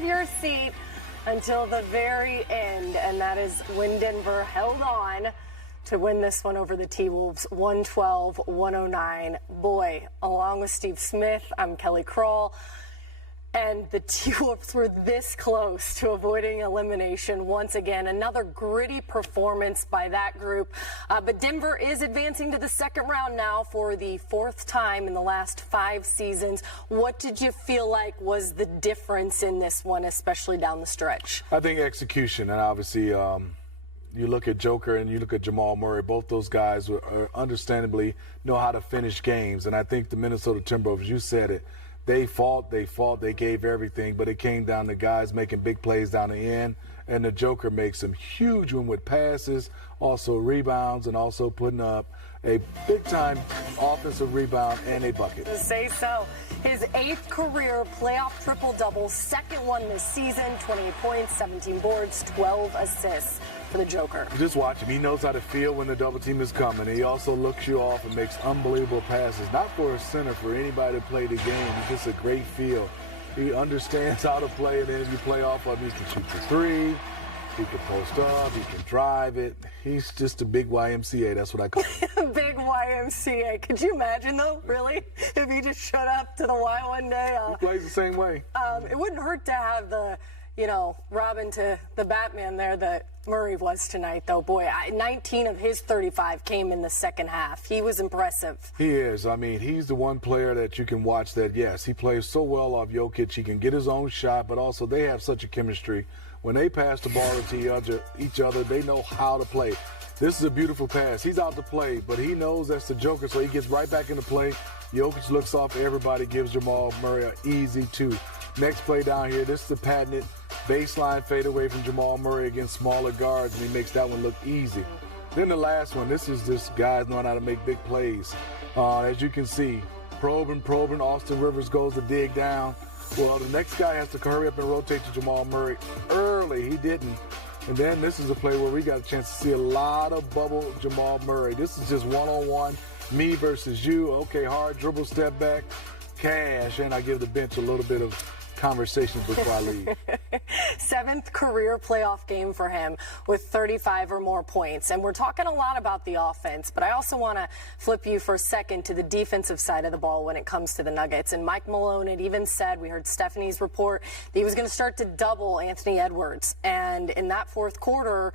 of your seat until the very end, and that is when Denver held on to win this one over the T-Wolves 112-109. Boy, along with Steve Smith, I'm Kelly Kroll. And the T-Wolves were this close to avoiding elimination once again. Another gritty performance by that group. But Denver is advancing to the second round now for the fourth time in the last 5 seasons. What did you feel like was the difference in this one, especially down the stretch? I think execution, and obviously you look at Joker and you look at Jamal Murray. Both those guys understandably know how to finish games. And I think the Minnesota Timberwolves, you said it, they fought, they gave everything, but it came down to guys making big plays down the end, and the Joker makes some huge one with passes, also rebounds, and also putting up a big-time offensive rebound and a bucket. To say so. His 8th career playoff triple-double, second one this season, 28 points, 17 boards, 12 assists for the Joker. Just watch him. He knows how to feel when the double team is coming. He also looks you off and makes unbelievable passes. Not for a center, for anybody to play the game. It's just a great feel. He understands how to play, and then as you play off of him, he can shoot the three. He can post up. He can drive it. He's just a big YMCA. That's what I call him. Big YMCA. Could you imagine, though, really, if he just showed up to the Y one day? He plays the same way. It wouldn't hurt to have the, Robin to the Batman there that Murray was tonight, though. Boy, 19 of his 35 came in the second half. He was impressive. He is. I mean, he's the one player that you can watch that, yes, he plays so well off Jokic. He can get his own shot, but also they have such a chemistry. When they pass the ball to each other, they know how to play. This is a beautiful pass. He's out to play, but he knows that's the Joker, so he gets right back into play. Jokic looks off everybody, gives Jamal Murray an easy 2. Next play down here, this is the patented baseline fadeaway from Jamal Murray against smaller guards, and he makes that one look easy. Then the last one, this is just guys knowing how to make big plays. As you can see, probing, Austin Rivers goes to dig down. Well, the next guy has to hurry up and rotate to Jamal Murray early. He didn't. And then this is a play where we got a chance to see a lot of bubble Jamal Murray. This is just one-on-one, me versus you. Okay, hard dribble, step back, cash. And I give the bench a little bit of conversation before I leave. 7th career playoff game for him with 35 or more points. And we're talking a lot about the offense, but I also want to flip you for a second to the defensive side of the ball when it comes to the Nuggets. And Mike Malone had even said, we heard Stephanie's report, that he was going to start to double Anthony Edwards. And in that fourth quarter,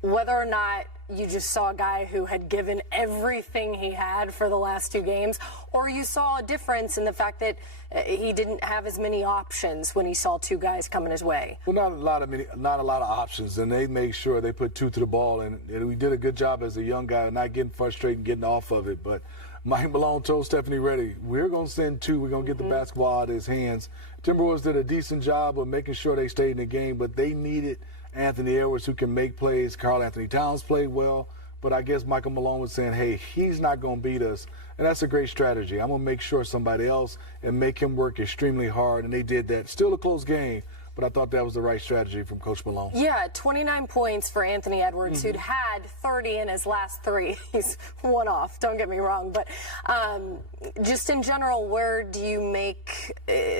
whether or not you just saw a guy who had given everything he had for the last 2 games, or you saw a difference in the fact that he didn't have as many options when he saw 2 guys coming his way. Well, not a lot of options, and they made sure they put 2 to the ball, and we did a good job as a young guy, not getting frustrated and getting off of it. But Mike Malone told Stephanie Reddy, we're going to send 2. We're going to get the basketball out of his hands. Timberwolves did a decent job of making sure they stayed in the game, but they needed Anthony Edwards, who can make plays. Karl Anthony Towns played well, but I guess Michael Malone was saying, hey, he's not going to beat us, and that's a great strategy. I'm going to make sure somebody else and make him work extremely hard, and they did that. Still a close game, but I thought that was the right strategy from Coach Malone. Yeah, 29 points for Anthony Edwards, who'd had 30 in his last 3. He's one off, don't get me wrong. But just in general, where do you make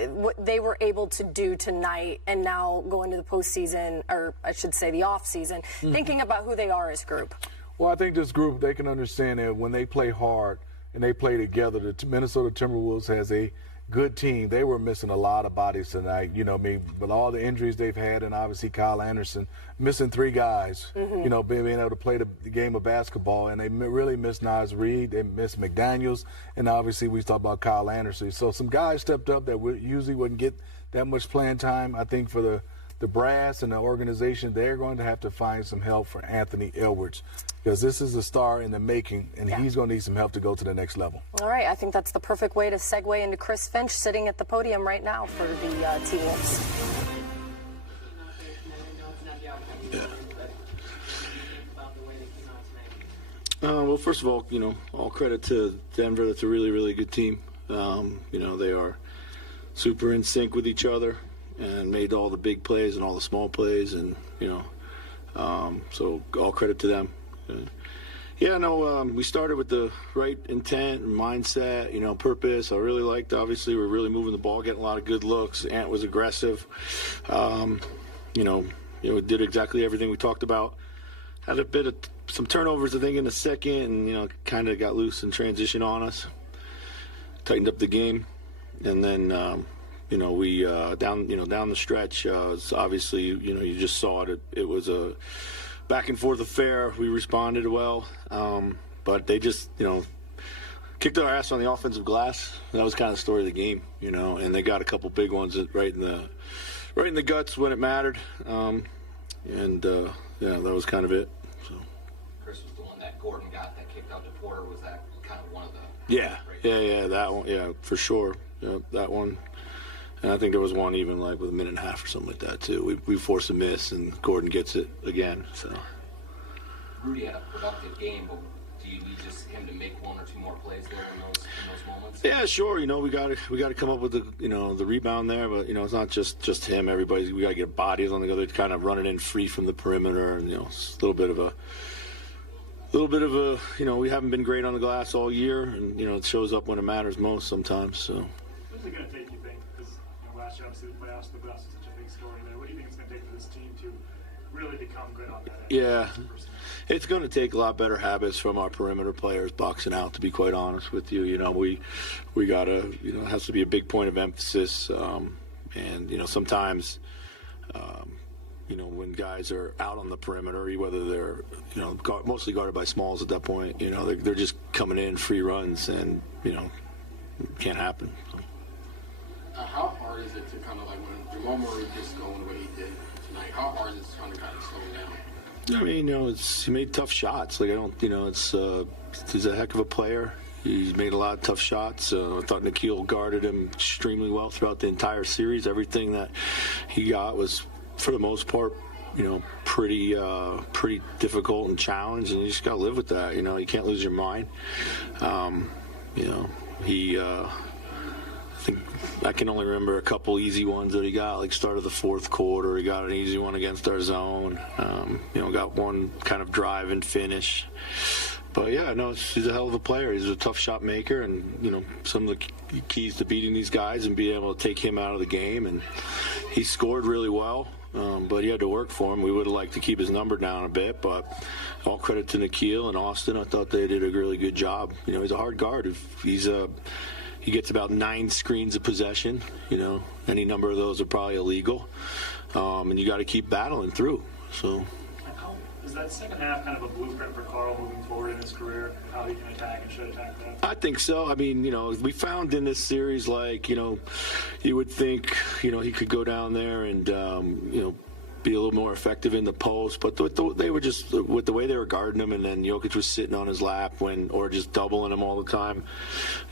what they were able to do tonight and now going to the postseason, or I should say the offseason, thinking about who they are as a group? Well, I think this group, they can understand that when they play hard and they play together, the Minnesota Timberwolves has a good team. They were missing a lot of bodies tonight, with all the injuries they've had, and obviously Kyle Anderson missing 3 guys, being able to play the game of basketball. And they really missed Naz Reid, they missed McDaniels, and obviously we talked about Kyle Anderson. So some guys stepped up that usually wouldn't get that much playing time. I think for the brass and the organization, they're going to have to find some help for Anthony Edwards, because this is a star in the making, and he's going to need some help to go to the next level. All right, I think that's the perfect way to segue into Chris Finch sitting at the podium right now for the T-Wolves. Well, first of all, all credit to Denver. That's a really, really good team. They are super in sync with each other and made all the big plays and all the small plays, and so all credit to them. Yeah, no, we started with the right intent and mindset, purpose. I really liked, obviously, we're really moving the ball, getting a lot of good looks. Ant was aggressive. We did exactly everything we talked about. Had a bit of some turnovers, I think, in the second, and, kind of got loose in transition on us. Tightened up the game. And then, we down the stretch, obviously, you just saw it. It was a back and forth affair. We responded well, but they just, kicked our ass on the offensive glass. That was kind of the story of the game, and they got a couple big ones right in the guts when it mattered, that was kind of it. So. Chris was the one that Gordon got that kicked out to Porter. Was that kind of one of the? Yeah, that one, yeah, for sure, that one. And I think there was one even like with a minute and a half or something like that too. We forced a miss and Gordon gets it again. So. Rudy had a productive game, but do you need just him to make one or two more plays there in those moments? Yeah, sure. We got to come up with the rebound there, but it's not just him. We got to get bodies on the other, kind of running in free from the perimeter, and it's a little bit of a we haven't been great on the glass all year, and it shows up when it matters most sometimes. So. What's it going to take, you think? Because last year, obviously, the playoffs, the glass is such a big story there. What do you think it's going to take for this team to really become good on that end? Yeah, it's going to take a lot better habits from our perimeter players boxing out, to be quite honest with you. We got to, it has to be a big point of emphasis. And, sometimes, when guys are out on the perimeter, whether they're, mostly guarded by smalls at that point, they're just coming in free runs and, can't happen. So. How hard is it to kind of like when Jamal Murray just going the way he did tonight? How hard is it to kind of slow him down? I mean, he made tough shots. Like he's a heck of a player. He's made a lot of tough shots. I thought Nikhil guarded him extremely well throughout the entire series. Everything that he got was, for the most part, pretty difficult and challenged, and you just got to live with that. You can't lose your mind. I think I can only remember a couple easy ones that he got, like start of the fourth quarter. He got an easy one against our zone. Got one kind of drive and finish. But yeah, no, he's a hell of a player. He's a tough shot maker, and some of the keys to beating these guys and being able to take him out of the game. And he scored really well, but he had to work for him. We would have liked to keep his number down a bit, but all credit to Nikhil and Austin. I thought they did a really good job. He's a hard guard. He gets about 9 screens of possession. Any number of those are probably illegal, and you got to keep battling through. So. Is that second half kind of a blueprint for Carl moving forward in his career, how he can attack and should attack that? I think so. I mean, we found in this series, you would think, he could go down there and, be a little more effective in the post, but they were just, with the way they were guarding him, and then Jokic was sitting on his lap or just doubling him all the time.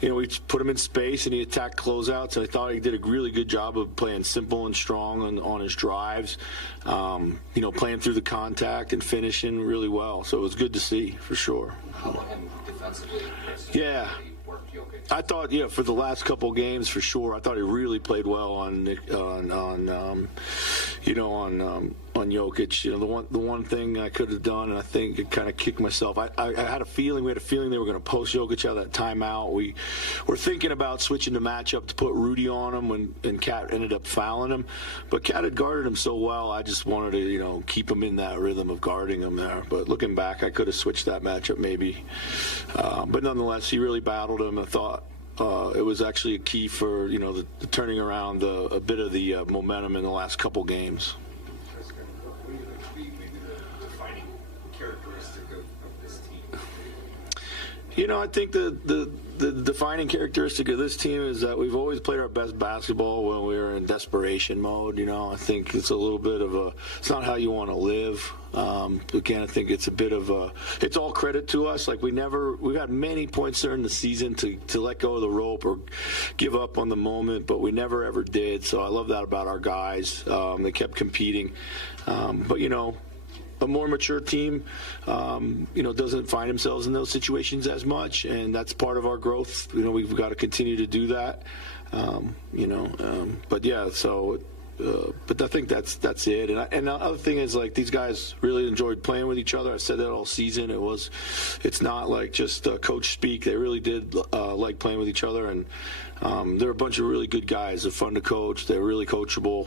We just put him in space and he attacked closeouts, and I thought he did a really good job of playing simple and strong on his drives, playing through the contact and finishing really well. So it was good to see, for sure. How about him defensively? Yeah. I thought, for the last couple games, for sure, I thought he really played well on Jokic. The one thing I could have done, and I think it kind of kicked myself. We had a feeling they were going to post Jokic out of that timeout. We were thinking about switching the matchup to put Rudy on him, and Cat ended up fouling him. But Cat had guarded him so well, I just wanted to, keep him in that rhythm of guarding him there. But looking back, I could have switched that matchup maybe. But nonetheless, he really battled him. I thought it was actually a key for, the turning around a bit of the momentum in the last couple games. I think the defining characteristic of this team is that we've always played our best basketball when we were in desperation mode. I think it's a little bit of it's not how you want to live. Again, I think it's a bit of it's all credit to us. Like we've had many points during the season to let go of the rope or give up on the moment, but we never ever did. So I love that about our guys. They kept competing. But a more mature team, doesn't find themselves in those situations as much, and that's part of our growth. We've got to continue to do that. But yeah, so but I think that's it. And the other thing is, like, these guys really enjoyed playing with each other. I said that all season. It's not like just coach speak. They really did like playing with each other, and they're a bunch of really good guys. They're fun to coach. They're really coachable.